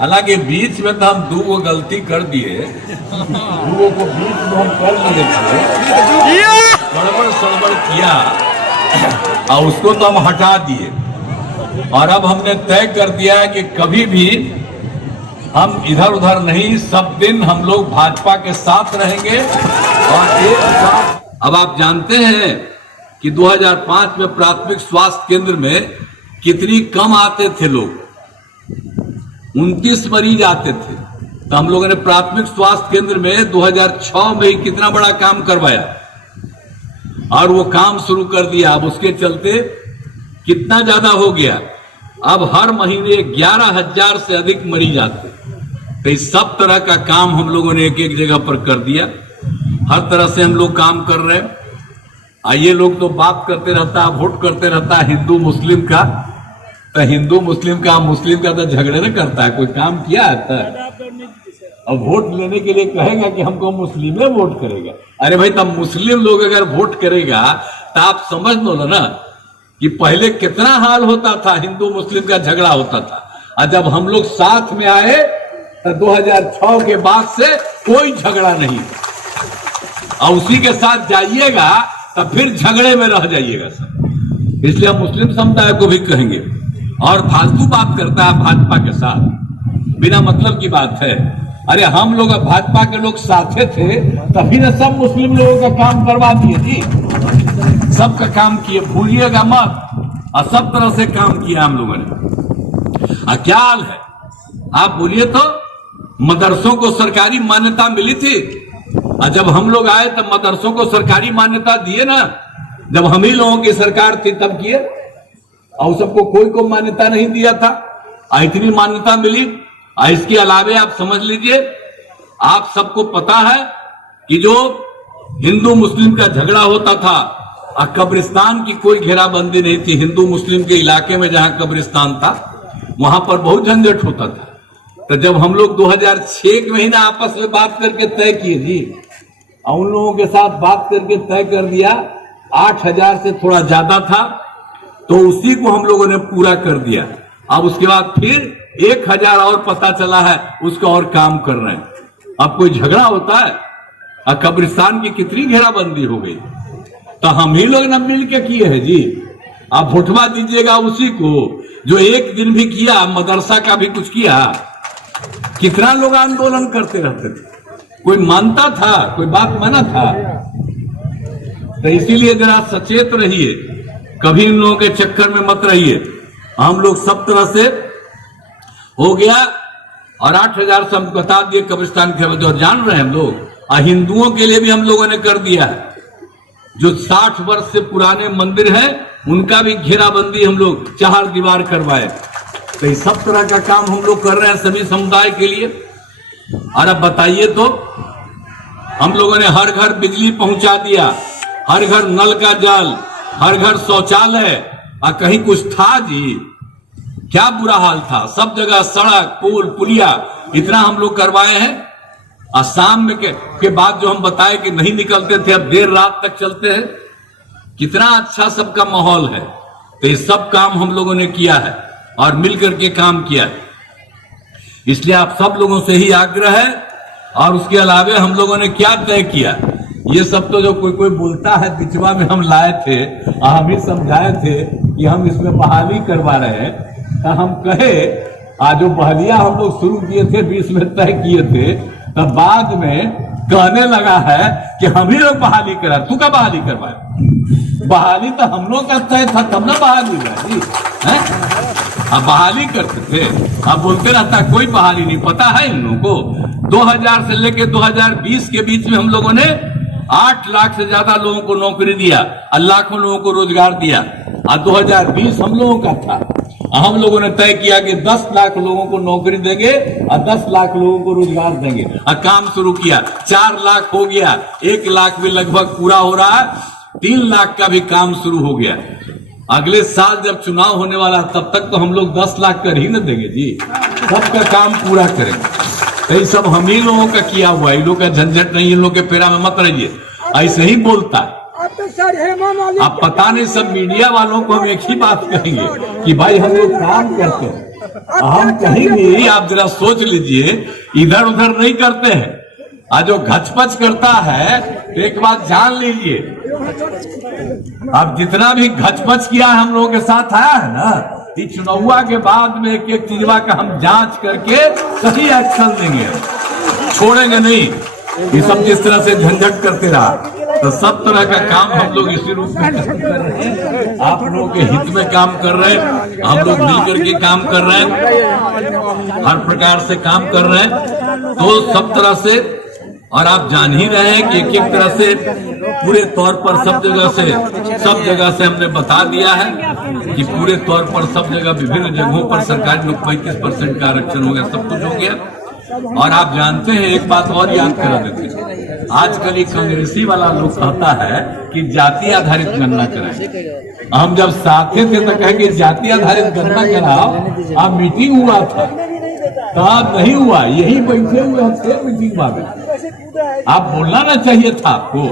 हालांकि बीच में तो हम दो को गलती कर दिए, दो को बीच में हम कर लिए थे, गड़बड़ सड़बड़ किया और उसको तो हम हटा दिए। और अब हमने तय कर दिया है कि कभी भी हम इधर उधर नहीं, सब दिन हम लोग भाजपा के साथ रहेंगे और एक साथ। अब आप जानते हैं कि 2005 में प्राथमिक स्वास्थ्य केंद्र में कितनी कम आते थे लोग, 29 मरीज आते थे। तो हम लोगों ने प्राथमिक स्वास्थ्य केंद्र में 2006 में ही कितना बड़ा काम करवाया और वो काम शुरू कर दिया। अब उसके चलते कितना ज्यादा हो गया, अब हर महीने 11,000 से अधिक मरीज आते। तो इस सब तरह का काम हम लोगों ने एक एक जगह पर कर दिया। हर तरह से हम लोग काम कर रहे हैं। ये लोग तो बात करते रहता है, वोट करते रहता है हिंदू मुस्लिम का, तो हिंदू मुस्लिम का तो झगड़े न करता है, कोई काम किया है। अब वोट लेने के लिए कहेगा कि हमको मुस्लिम वोट करेगा। अरे भाई, तब मुस्लिम लोग अगर वोट करेगा तो आप समझ लो ना कि पहले कितना हाल होता था, हिंदू मुस्लिम का झगड़ा होता था। और जब हम लोग साथ में आए तो 2006 के बाद से कोई झगड़ा नहीं, और उसी के साथ जाइएगा तो फिर झगड़े में रह जाइएगा सब। इसलिए हम मुस्लिम समुदाय को भी कहेंगे। और फालतू बात करता है भाजपा के साथ, बिना मतलब की बात है। अरे हम लोग भाजपा के लोग साथे थे, तभी ना सब मुस्लिम लोगों का काम करवा दिए जी, सबका काम किए, भूलिएगा मत। और सब तरह से काम किया हम लोगों ने। क्या हाल है आप बोलिए तो? मदरसों को सरकारी मान्यता मिली थी, और जब हम लोग आए तब मदरसों को सरकारी मान्यता दिए ना, जब हम ही लोगों की सरकार थी तब किए, और सबको कोई को मान्यता नहीं दिया था, इतनी मान्यता मिली। इसके अलावे आप समझ लीजिए, आप सबको पता है कि जो हिंदू मुस्लिम का झगड़ा होता था, कब्रिस्तान की कोई घेराबंदी नहीं थी। हिंदू मुस्लिम के इलाके में जहां कब्रिस्तान था वहां पर बहुत झंझट होता था। तो जब हम लोग 2006 के महीना आपस में बात करके तय किए जी, उन लोगों के साथ बात करके तय कर दिया, 8,000 से थोड़ा ज्यादा था, तो उसी को हम लोगों ने पूरा कर दिया। अब उसके बाद फिर 1,000 और पता चला है, उसका और काम कर रहे हैं। अब कोई झगड़ा होता है, कब्रिस्तान की कितनी घेराबंदी हो गई, तो हम ही लोग ना मिल के किए हैं जी। आप वोटवा दीजिएगा उसी को जो एक दिन भी किया, मदरसा का भी कुछ किया। कितना लोग आंदोलन करते रहते थे, कोई मानता था, कोई बात माना था। तो इसीलिए जरा सचेत रहिए, कभी इन लोगों के चक्कर में मत रहिए। हम लोग सब तरह से हो गया, और 8,000 से हम बता दिए कब्रिस्तान के जो जान रहे हैं हम लोग। और हिंदुओं के लिए भी हम लोगों ने कर दिया है, जो 60 वर्ष से पुराने मंदिर हैं उनका भी घेराबंदी हम लोग 4 दीवार करवाए। तो इस सब तरह का काम हम लोग कर रहे हैं सभी समुदाय के लिए। और अब बताइए तो, हम लोगों ने हर घर बिजली पहुंचा दिया, हर घर नल का जल, हर घर शौचालय। और कहीं कुछ था जी? क्या बुरा हाल था, सब जगह सड़क पुल पुलिया इतना हम लोग करवाए हैं। और शाम में के बाद जो हम बताए कि नहीं निकलते थे, अब देर रात तक चलते हैं। कितना अच्छा सबका माहौल है। तो ये सब काम हम लोगों ने किया है और मिलकर के काम किया है। इसलिए आप सब लोगों से ही आग्रह है। और उसके अलावे हम लोगों ने क्या तय किया, ये सब तो जो कोई बोलता है बिचवा में हम लाए थे, हम ही समझाए थे कि हम इसमें बहाली करवा रहे हैं। तो हम कहे, आज जो बहालियां हम लोग शुरू किए थे, 20 में तय किए थे, तब बाद में कहने लगा है कि हम ही लोग बहाली करा। तू क्या बहाली करवाए? बहाली तो हम लोग का तय था, तब ना बहाली हुआ जी है। अब बहाली करते थे, अब बोलते रहता कोई बहाली नहीं। पता है इन लोगों को 2000 से लेकर 2020 के बीच में हम लोगों ने 8 लाख से ज्यादा लोगों को नौकरी दिया और लाखों लोगों को रोजगार दिया। और 2020 हम लोगों का था, हम लोगों ने तय किया कि 10 लाख लोगों को नौकरी देंगे और 10 लाख लोगों को रोजगार देंगे। और काम शुरू किया, 4 लाख हो गया, 1 लाख भी लगभग पूरा हो रहा है, 3 लाख का भी काम शुरू हो गया। अगले साल जब चुनाव होने वाला तब तक तो हम लोग 10 लाख कर ही न देंगे जी, सबका काम पूरा करेंगे। ये सब हम ही लोगों का किया हुआ, इन लोग का झंझट नहीं, इन लोग के फेरा में मत रहिए। ऐसे ही बोलता है। अब पता नहीं सब मीडिया वालों को हम एक ही बात कहेंगे कि भाई हम लोग काम करते हैं, हम कहीं भी, आप जरा सोच लीजिए, इधर उधर नहीं करते हैं। आज जो घचपच करता है तो एक बात जान लीजिए, अब जितना भी घचपच किया हम लोगों के साथ आया है ना, ये चुनाव के बाद में एक एक चीजवा का हम जांच करके सही एक्शन लेंगे, छोड़ेंगे नहीं। ये सब जिस तरह से झंझट करते रहा, तो सब तरह का काम हम लोग इसी रूप में कर रहे हैं, आप लोगों के हित में काम कर रहे हैं, हम लोग मिलकर के काम कर रहे हैं, हर प्रकार से काम कर रहे हैं। तो सब तरह से, और आप जान ही रहे हैं कि एक तरह से पूरे तौर पर सब जगह से हमने बता दिया है कि पूरे तौर पर सब जगह विभिन्न जगहों पर सरकारी लोग 35% का आरक्षण हो गया, सब कुछ हो गया। और आप जानते हैं, एक बात और याद करा देते हैं, आजकल एक कांग्रेसी वाला लोग कहता है कि जाति आधारित गणना कराएं। हम जब साथे थे तो कहे कि जाति आधारित गणना कराओ, आप मीटिंग हुआ था, कहा नहीं हुआ, यही बैठे हुए हम थे मीटिंग में, आप बोलना ना चाहिए था आपको,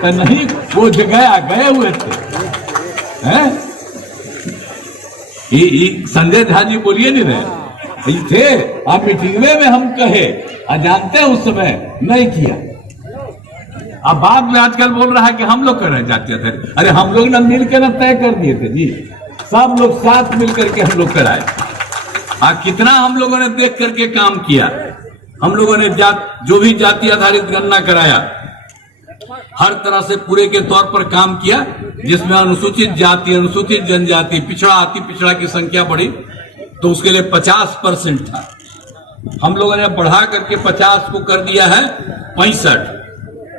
तो नहीं वो जगह गए हुए थे, हैं? संजय झा जी बोलिए नहीं रहे थे, आप मीटिंग में हम कहे, जानते हैं उस समय नहीं किया। अब बाद में आजकल बोल रहा है कि हम लोग कर रहे जाते थे, अरे हम लोग ना मिलकर ना तय कर दिए थे जी, सब लोग साथ मिलकर के हम लोग कराए। कितना हम लोगों ने देख करके काम किया, हम लोगों ने जो भी जाति आधारित गणना कराया, हर तरह से पूरे के तौर पर काम किया, जिसमें अनुसूचित जाति, अनुसूचित जनजाति, पिछड़ा, अति पिछड़ा की संख्या बढ़ी, तो उसके लिए 50% था, हम लोगों ने बढ़ा करके 50 को कर दिया है 65,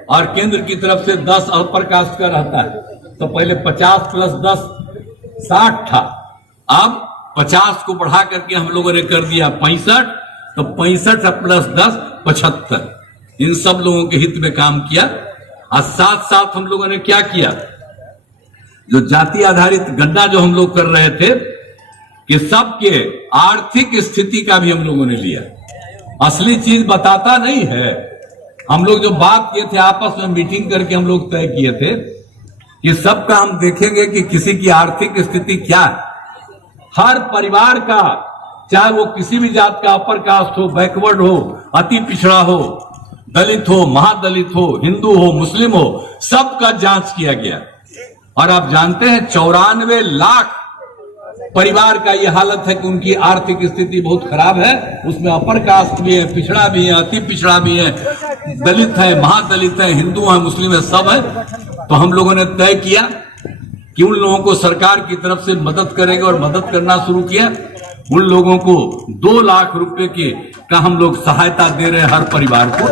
और केंद्र की तरफ से 10 अपर कास्ट का रहता है, तो पहले 50 + 10 60 था, अब 50 को बढ़ा करके हम लोगों ने कर दिया 65, तो 65 + 10 75। इन सब लोगों के हित में काम किया। और साथ साथ हम लोगों ने क्या किया, जो जाति आधारित गणना जो हम लोग कर रहे थे, कि सबके आर्थिक स्थिति का भी हम लोगों ने लिया। असली चीज बताता नहीं है, हम लोग जो बात किए थे आपस में मीटिंग करके हम लोग तय किए थे कि सबका हम देखेंगे कि किसी की आर्थिक स्थिति क्या है, हर परिवार का, चाहे वो किसी भी जात का, अपर कास्ट हो, बैकवर्ड हो, अति पिछड़ा हो, दलित हो, महादलित हो, हिंदू हो, मुस्लिम हो, सबका जांच किया गया। और आप जानते हैं 94 लाख परिवार का ये हालत है कि उनकी आर्थिक स्थिति बहुत खराब है, उसमें अपर कास्ट भी है, पिछड़ा भी है, अति पिछड़ा भी है, दलित है, महादलित है, हिंदू है, मुस्लिम है, सब है। तो हम लोगों ने तय किया कि उन लोगों को सरकार की तरफ से मदद करेंगे, और मदद करना शुरू किया। उन लोगों को 2 लाख रुपए का हम लोग सहायता दे रहे हैं हर परिवार को।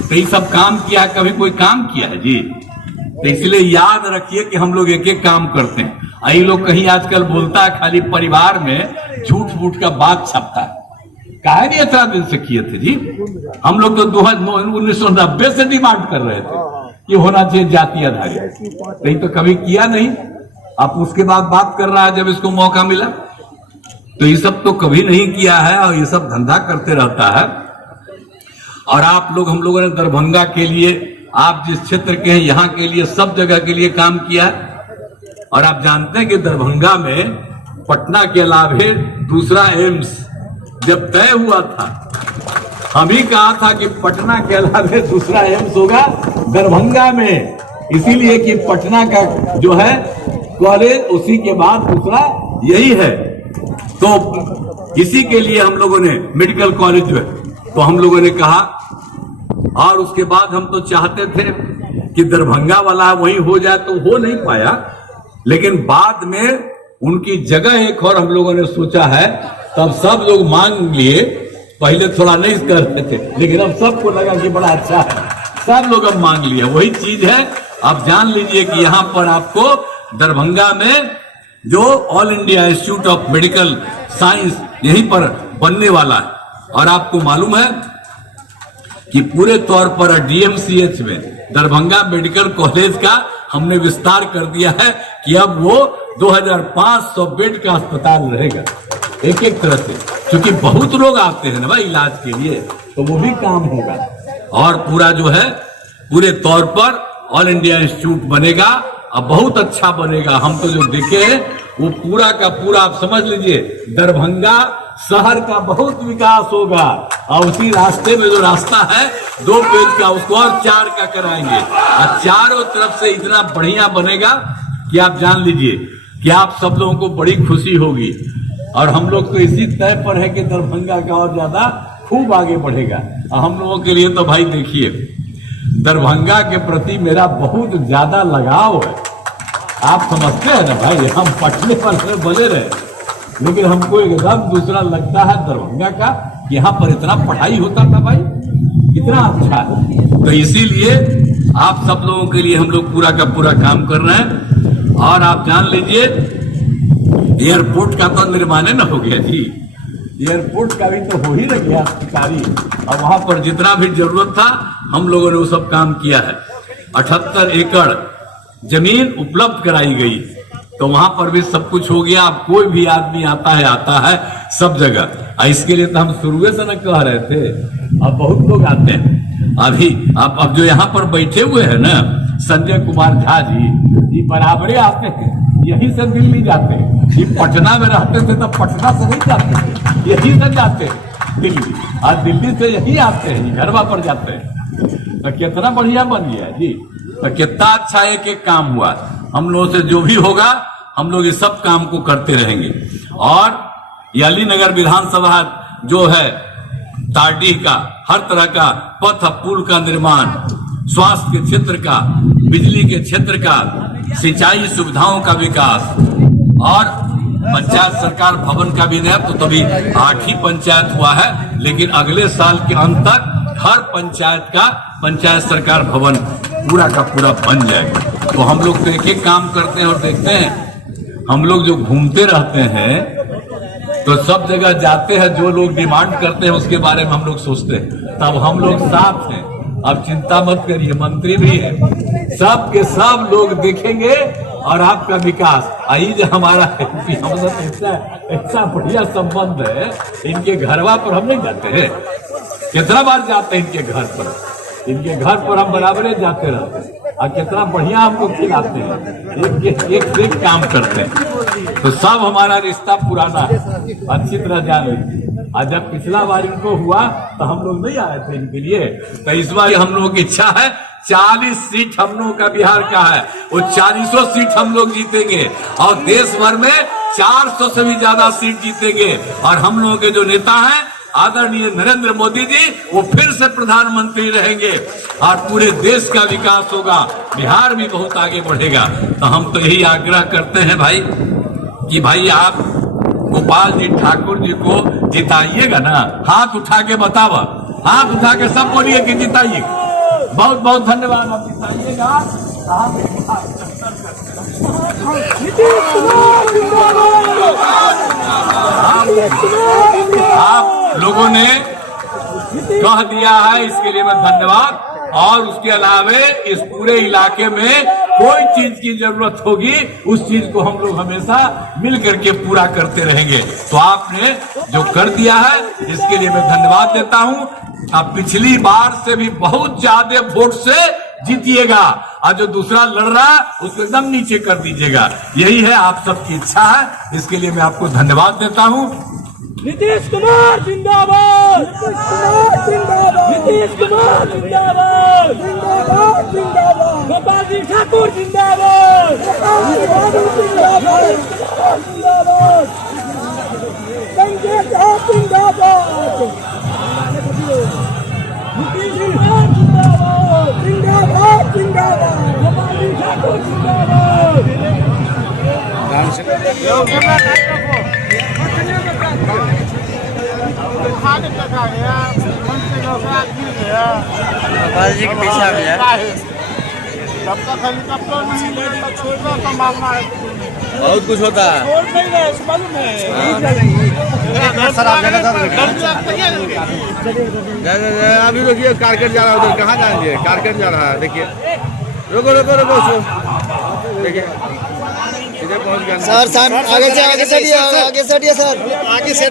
तो ये सब काम किया, कभी कोई काम किया है जी? तो इसलिए याद रखिए कि हम लोग एक एक काम करते हैं। ये लोग कहीं आजकल बोलता है खाली परिवार में झूठ मूठ का बात छपता है, काहे नहीं इतना दिन से किए थे जी? हम लोग तो 1990 से डिमांड कर रहे थे कि होना चाहिए जाति आधारित, नहीं तो कभी किया नहीं। अब उसके बाद बात कर रहा है जब इसको मौका मिला, तो ये सब तो कभी नहीं किया है, और ये सब धंधा करते रहता है। और आप लोग, हम लोगों ने दरभंगा के लिए, आप जिस क्षेत्र के हैं यहाँ के लिए, सब जगह के लिए काम किया है। और आप जानते हैं कि दरभंगा में पटना के अलावे दूसरा एम्स जब तय हुआ था, हम ही कहा था कि पटना के अलावे दूसरा एम्स होगा दरभंगा में, इसीलिए कि पटना का जो है कॉलेज, उसी के बाद दूसरा यही है। तो इसी के लिए हम लोगों ने मेडिकल कॉलेज जो है, तो हम लोगों ने कहा। और उसके बाद हम तो चाहते थे कि दरभंगा वाला वही हो जाए, तो हो नहीं पाया, लेकिन बाद में उनकी जगह एक और हम लोगों ने सोचा है, तब सब लोग मांग लिए। पहले थोड़ा नहीं कर रहे थे, लेकिन अब सबको लगा कि बड़ा अच्छा है, सब लोग अब मांग लिए, वही चीज है। अब जान लीजिए कि यहाँ पर आपको दरभंगा में जो all India institute of medical science यहीं पर बनने वाला है। और आपको मालूम है कि पूरे तौर पर डीएमसीएच में दरभंगा मेडिकल कॉलेज का हमने विस्तार कर दिया है कि अब वो 2500 बेड का अस्पताल रहेगा, एक एक तरह से, क्योंकि बहुत लोग आते हैं ना भाई इलाज के लिए, तो वो भी काम होगा। और पूरा जो है पूरे तौर पर ऑल इंडिया इंस्टीट्यूट बनेगा, अब बहुत अच्छा बनेगा। हम तो जो देखे हैं वो पूरा का पूरा आप समझ लीजिए दरभंगा शहर का बहुत विकास होगा। और उसी रास्ते में जो रास्ता है 2 पेज का, उसको और 4 का कराएंगे और चारों तरफ से इतना बढ़िया बनेगा कि आप जान लीजिए कि आप सब लोगों को बड़ी खुशी होगी। और हम लोग तो इसी तय पर है कि दरभंगा का और ज्यादा खूब आगे बढ़ेगा। और हम लोगों के लिए तो भाई देखिए, दरभंगा के प्रति मेरा बहुत ज्यादा लगाव है। आप समझते हैं ना भाई, हम पटने पर बने रहे, लेकिन हमको एकदम दूसरा लगता है दरभंगा का कि यहाँ पर इतना पढ़ाई होता था भाई, इतना अच्छा है। तो इसीलिए आप सब लोगों के लिए हम लोग पूरा का पूरा काम कर रहे हैं। और आप जान लीजिए एयरपोर्ट का तो निर्माण न हो गया जी, एयरपोर्ट का भी तो हो ही रह गया अधिकारी। और वहां पर जितना भी जरूरत था हम लोगों ने वो सब काम किया है। 78 एकड़ जमीन उपलब्ध कराई गई, तो वहां पर भी सब कुछ हो गया। अब कोई भी आदमी आता है सब जगह। इसके लिए तो हम शुरू से न कह रहे थे, अब बहुत लोग आते हैं। अभी अब जो यहाँ पर बैठे हुए हैं ना संजय कुमार झा जी, ये बराबरे आते हैं, यही से दिल्ली जाते हैं। ये पटना में रहते थे तो पटना से नहीं जाते थे, यही से जाते हैं दिल्ली। आज दिल्ली से यही आते हैं, घरवा पर जाते हैं। तो कितना बढ़िया बन गया जी, तो कितना अच्छा एक एक काम हुआ। हम लोगों से जो भी होगा हम लोग इस सब काम को करते रहेंगे। और ये अली नगर विधानसभा जो है तारडीह का हर तरह का पथ पुल का निर्माण, स्वास्थ्य के क्षेत्र का, बिजली के क्षेत्र का, सिंचाई सुविधाओं का विकास और पंचायत सरकार भवन का भी नहीं। तो तभी 8 ही पंचायत हुआ है, लेकिन अगले साल के अंत तक हर पंचायत का पंचायत सरकार भवन पूरा का पूरा बन जाएगा। तो हम लोग तो एक एक काम करते हैं और देखते हैं। हम लोग जो घूमते रहते हैं तो सब जगह जाते हैं, जो लोग डिमांड करते हैं उसके बारे में हम लोग सोचते हैं। तब हम लोग साथ हैं, अब चिंता मत करिए, मंत्री भी है, सब के सब लोग देखेंगे और आपका विकास। आई जो हमारा एमपी हमसे ऐसा बढ़िया संबंध है, इनके घरवा पर हम नहीं जाते हैं, कितना बार जाते हैं इनके घर पर, इनके घर पर हम बराबर जाते रहते हैं और कितना बढ़िया हमको खिलाते हैं, एक काम करते हैं। तो सब हमारा रिश्ता पुराना है, अच्छी तरह जान लीजिए। और जब पिछला बार इनको हुआ तो हम लोग नहीं आए थे इनके लिए, तो इस बार हम लोगों की इच्छा है 40 सीट हम लोगों का बिहार का है, वो 40 सीट हम लोग जीतेंगे और देश भर में 400 से भी ज्यादा सीट जीतेंगे। और हम लोगों के जो नेता हैं आदरणीय नरेंद्र मोदी जी, वो फिर से प्रधानमंत्री रहेंगे और पूरे देश का विकास होगा, बिहार भी बहुत आगे बढ़ेगा। तो हम तो यही आग्रह करते हैं भाई कि भाई आप गोपाल जी ठाकुर जी को जिताइएगा ना। हाथ उठा के बतावा, हाथ उठा के सब बोलिए कि जिताइएगा। बहुत बहुत धन्यवाद, आप जिताइएगा। आप लोगों ने कह दिया है, इसके लिए मैं धन्यवाद। और उसके अलावे इस पूरे इलाके में कोई चीज की जरूरत होगी, उस चीज को हम लोग हमेशा मिल करके पूरा करते रहेंगे। तो आपने जो कर दिया है इसके लिए मैं धन्यवाद देता हूं। आप पिछली बार से भी बहुत ज्यादा वोट से जीतिएगा और जो दूसरा लड़ रहा है उसको एकदम नीचे कर दीजिएगा। यही है आप सबकी इच्छा है, इसके लिए मैं आपको धन्यवाद देता हूं। नीतीश कुमार जिंदाबाद, नीतीश कुमार जिंदाबाद, गोपाल जी ठाकुर जिंदाबाद, संजय झा जिंदाबाद, नीतीश कुमार जिंदाबाद, गोपाल जी ठाकुर जिंदाबाद। गोपाल जी के पीछे आ गया। जब तक हेलीकॉप्टर नहीं मिलेगा छोड़ना तो मारना है, बहुत कुछ होता है। छोड़ नहीं रहे, मालूम है। अभी रुकिए, कारकेट जा रहा है उधर, कहाँ जाएंगे? कारकेट जा रहा है, देखिए। रुको रुको रुको, देखिए सीधे पहुँच गया सर। आगे से आगे सर, आगे सर।